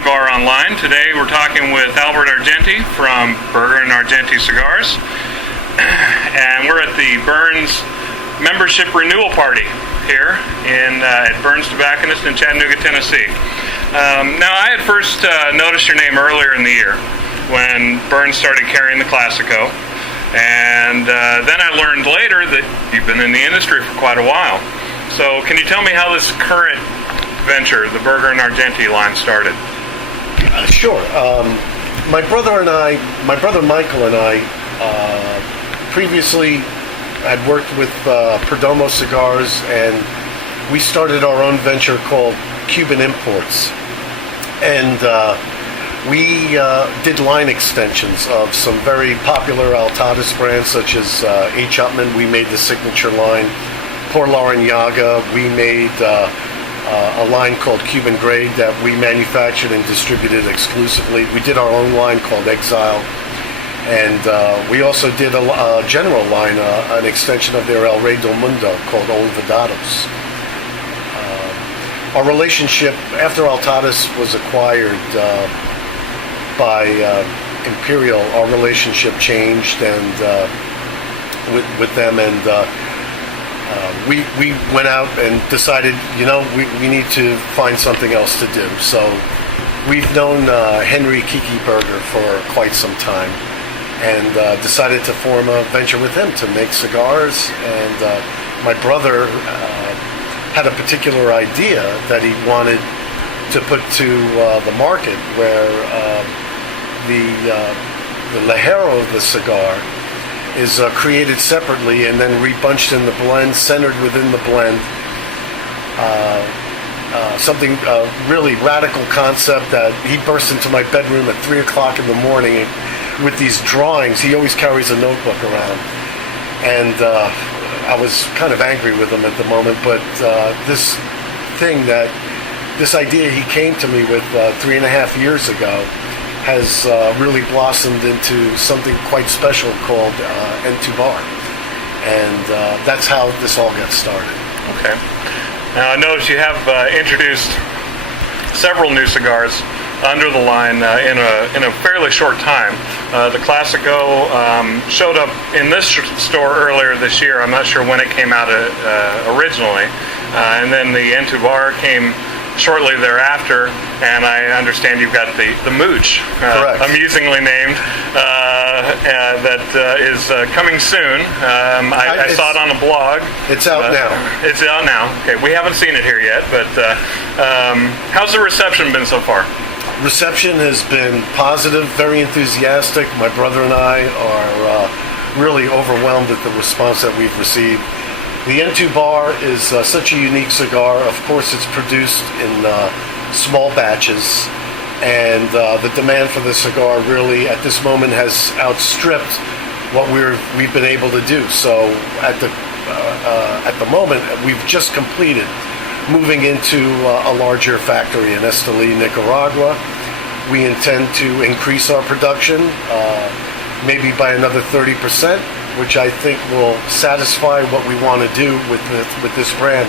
Tiki Bar Online. Today we're talking with Albert Argenti from Berger and Argenti Cigars. And we're at the Burns Membership Renewal Party here at Burns Tobacconist in Chattanooga, Tennessee. Now, I had first noticed your name earlier in the year when Burns started carrying the Classico. And then I learned later that you've been in the industry for quite a while. So can you tell me how this current venture, the Berger and Argenti line, started? Sure. My brother Michael and I previously had worked with Perdomo Cigars, and we started our own venture called Cuban Imports. And we did line extensions of some very popular Altadas brands, such as H. Upman. We made the signature line. Por Larrañaga, we made a line called Cuban Grade that we manufactured and distributed exclusively. We did our own line called Exile. And we also did a general line, an extension of their El Rey del Mundo called Olvidados. Our relationship, after Altadas was acquired by Imperial, our relationship changed and with them, and we went out and decided, we need to find something else to do. So we've known Henry Kiki Berger for quite some time, and decided to form a venture with him to make cigars. And my brother had a particular idea that he wanted to put to the market, where the Ligero of the cigar is created separately and then rebunched in the blend, centered within the blend. Something really radical concept that he burst into my bedroom at 3 o'clock in the morning with these drawings. He always carries a notebook around. And I was kind of angry with him at the moment, but this idea he came to me with 3.5 years ago has really blossomed into something quite special called N2 Bar. And that's how this all got started. Okay. Now, I noticed you have introduced several new cigars under the line in a fairly short time. The Classico showed up in this store earlier this year. I'm not sure when it came out originally. And then the N2 Bar came shortly thereafter, and I understand you've got the Mooch, amusingly named, that is coming soon. I saw it on a blog. It's out now. It's out now. Okay, we haven't seen it here yet, but how's the reception been so far? Reception has been positive, very enthusiastic. My brother and I are really overwhelmed at the response that we've received. The N2 Bar is such a unique cigar. Of course, it's produced in small batches, and the demand for the cigar really, at this moment, has outstripped what we've been able to do. So, at the moment, we've just completed moving into a larger factory in Esteli, Nicaragua. We intend to increase our production, maybe by another 30%. Which I think will satisfy what we want to do with this brand.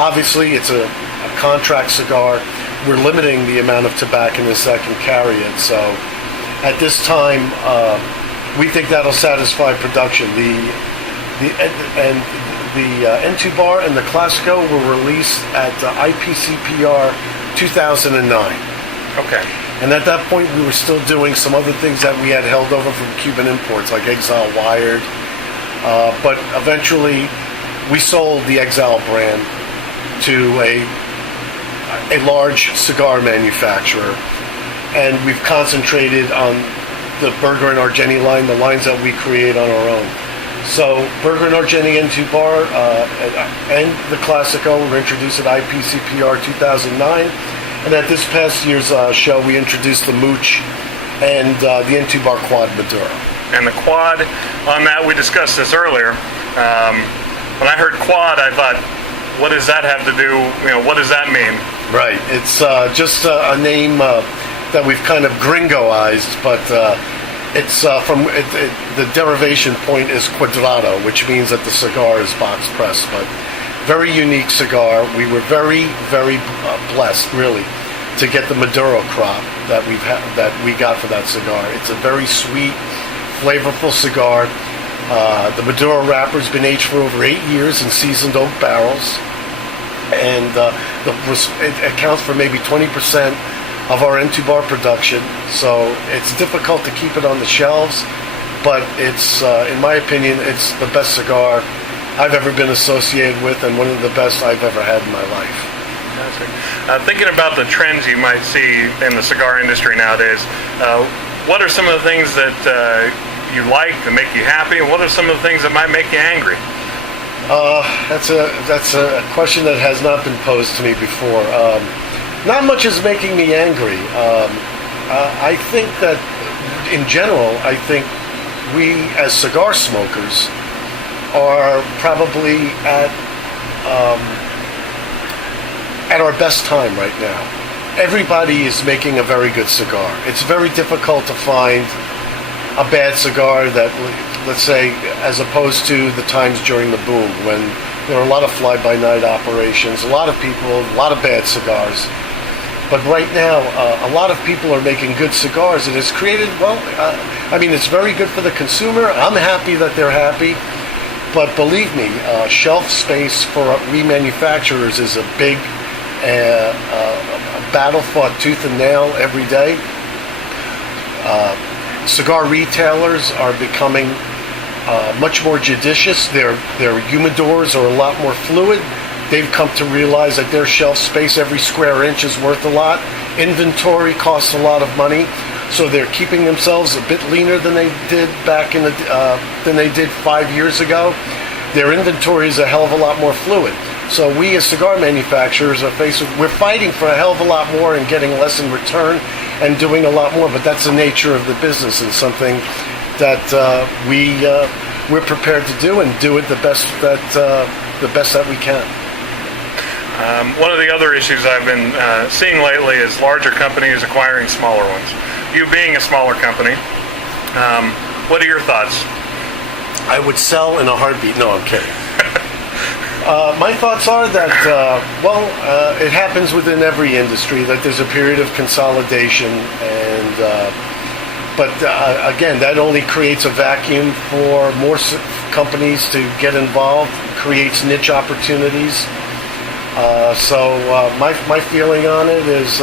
Obviously, it's a contract cigar. We're limiting the amount of tobacconists that can carry it. So, at this time, we think that'll satisfy production. The N2 Bar and the Classico were released at IPCPR 2009. Okay. And at that point, we were still doing some other things that we had held over from Cuban Imports, like Exile Wired. But eventually, we sold the Exile brand to a large cigar manufacturer. And we've concentrated on the Berger and Argenti line, the lines that we create on our own. So, Berger and Argenti N2 Bar and the Classico were introduced at IPCPR 2009. And at this past year's show, we introduced the Mooch and the N2 Bar Quad Maduro. And the Quad, on that, we discussed this earlier. When I heard Quad, I thought, what does that have to do? What does that mean? Right. It's just a name that we've kind of gringoized, but it's the derivation point is Cuadrado, which means that the cigar is box pressed. But very unique cigar. We were very, very blessed, really, to get the Maduro crop that we got for that cigar. It's a very sweet, flavorful cigar. The Maduro wrapper's been aged for over 8 years in seasoned oak barrels, and it accounts for maybe 20% of our N2 bar production. So it's difficult to keep it on the shelves, but it's, in my opinion, it's the best cigar I've ever been associated with, and one of the best I've ever had in my life. Thinking about the trends you might see in the cigar industry nowadays, what are some of the things that you like that make you happy, and what are some of the things that might make you angry? That's a question that has not been posed to me before. Not much is making me angry. I think that, in general, I think we as cigar smokers are probably at our best time right now. Everybody is making a very good cigar. It's very difficult to find a bad cigar that, let's say, as opposed to the times during the boom when there were a lot of fly-by-night operations, a lot of people, a lot of bad cigars. But right now, a lot of people are making good cigars, and it's created, it's very good for the consumer. I'm happy that they're happy. But believe me, shelf space for remanufacturers is a big battle fought tooth and nail every day. Cigar retailers are becoming much more judicious. Their humidors are a lot more fluid. They've come to realize that their shelf space, every square inch, is worth a lot. Inventory costs a lot of money, so they're keeping themselves a bit leaner than they did than they did 5 years ago. Their inventory is a hell of a lot more fluid. So we as cigar manufacturers we're fighting for a hell of a lot more and getting less in return and doing a lot more. But that's the nature of the business, and something that we're prepared to do, and do it the best that we can. One of the other issues I've been seeing lately is larger companies acquiring smaller ones. You being a smaller company, what are your thoughts? I would sell in a heartbeat. No, I'm kidding. My thoughts are that, it happens within every industry that there's a period of consolidation, but again, that only creates a vacuum for more companies to get involved, creates niche opportunities. My feeling on it is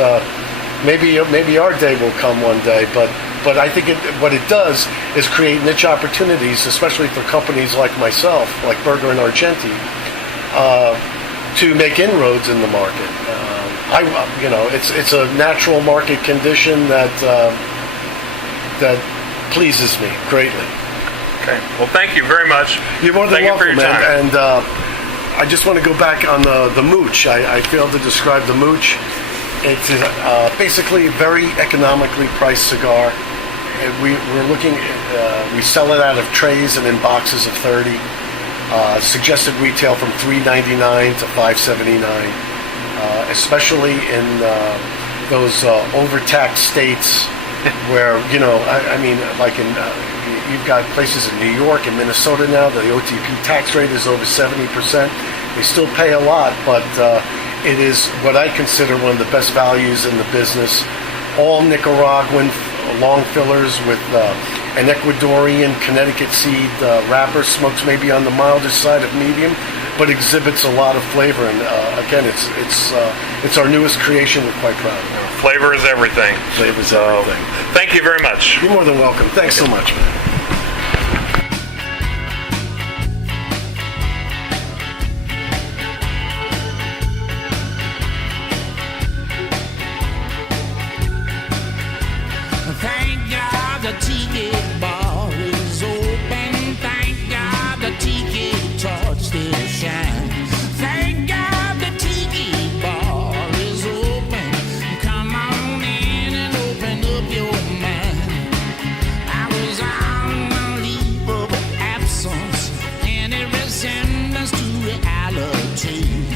maybe our day will come one day, but I think what it does is create niche opportunities, especially for companies like myself, like Berger and Argenti, to make inroads in the market. It's a natural market condition that pleases me greatly. Okay. Well, thank you very much. You're more than welcome, for your time. Man. And I just want to go back on the mooch. I failed to describe the mooch. It's basically a very economically priced cigar. We sell it out of trays and in boxes of 30. Suggested retail from $3.99 to $5.79, especially in those overtaxed states where you've got places in New York and Minnesota now. The OTP tax rate is over 70%. They still pay a lot, but it is what I consider one of the best values in the business. All Nicaraguan long fillers with an Ecuadorian Connecticut seed wrapper, smokes maybe on the milder side of medium, but exhibits a lot of flavor. And again, it's our newest creation. We're quite proud of it. Flavor is everything. Flavor is everything. Thank you very much. You're more than welcome. Thanks so much, man. Thank God the Tiki bar is open. Thank God the Tiki torch still shines. Thank God the Tiki bar is open. Come on in and open up your mind. I was on a leave of absence and a resemblance to reality.